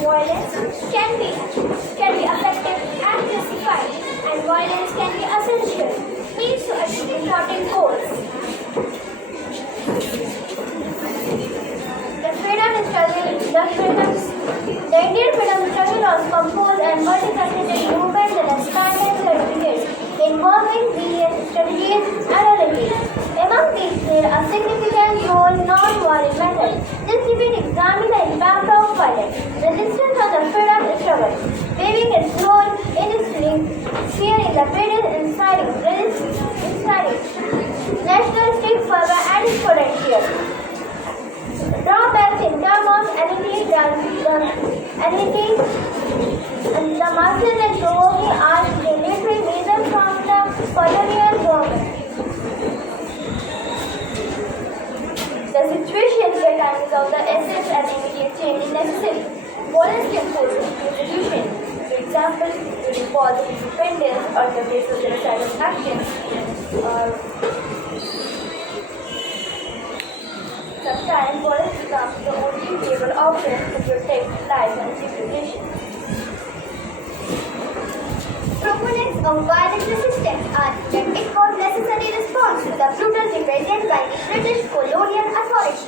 Violence can be effective and justified, and violence can be essential means to achieve important goals. The Indian freedom struggle was composed and multifaceted movement that has spanned decades, involving various strategies and strategies. Among these, there are significant role non-violent methods. This debate examines the impact of violence resistance on the freedom struggle, waiving its role in instilling fear in the British inciting national state fervor and its potential. Drawbacks in terms of enmity and the muscle and provoking are military reasons from the colonial government. The situation where time is of the essence and immediate change is necessary. Violence can force revolution. For example, during wars of independence or the basis of satisfaction. Sometimes violence becomes the only viable option to protect life and civilization. Proponents of violent resistance argue that it was necessary response to the brutal rebellion by the British colonial authorities.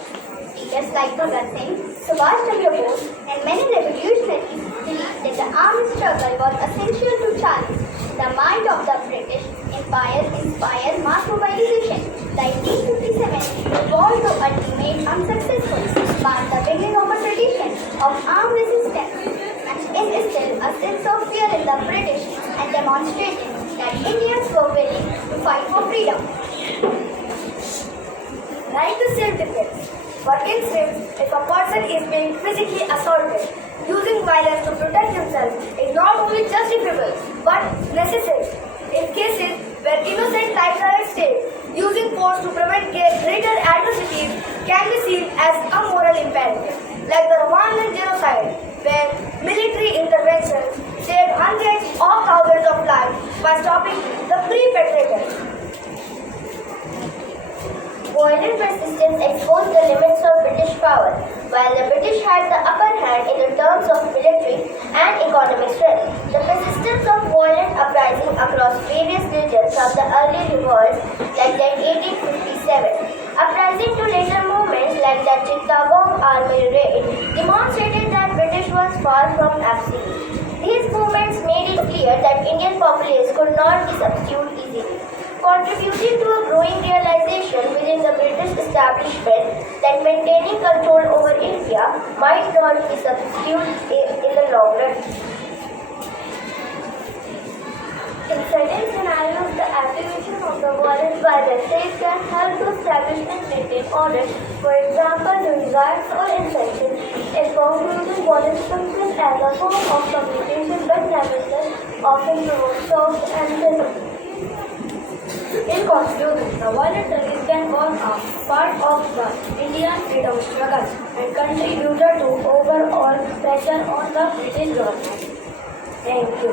Leaders like Bhagat Singh, Subhash Chandra Bose, and many revolutionaries believed that the armed struggle was essential to challenge the might of the British Empire, inspire mass mobilization. The 1857 revolt, though ultimate unsuccessful, marked the beginning of a tradition of armed resistance and instilled a sense of fear in the British and demonstrated that Indians were willing to fight for freedom. Right to self-defense. For instance, if a person is being physically assaulted, using violence to protect himself is not only justifiable but necessary. In cases where innocent lives are at stake, using force to prevent greater atrocities can be seen as a moral imperative, like the Rwandan genocide, where military intervention saved hundreds of thousands of lives by stopping the perpetrators. Violent resistance exposed the limits of British power. While the British had the upper hand in the terms of military and economic strength, the persistence of violent uprising across various regions from the early revolts like that 1857, uprising to later movements like the Chittagong Army Raid, demonstrated that British was far from absolute. These movements made it clear that Indian populace could not be subdued easily, contributing to a growing realization within the British establishment that maintaining control over India might not be substituted in the long run. In certain scenarios, the activation of the violence by the state can help to establish and maintain order. For example, during riots or insurrections, it using violence functions as a form of communication but nevertheless often provokes chaos and discipline. In conclusion, the violent release can form a part of the Indian freedom struggle and contributed to overall pressure on the British government. Thank you.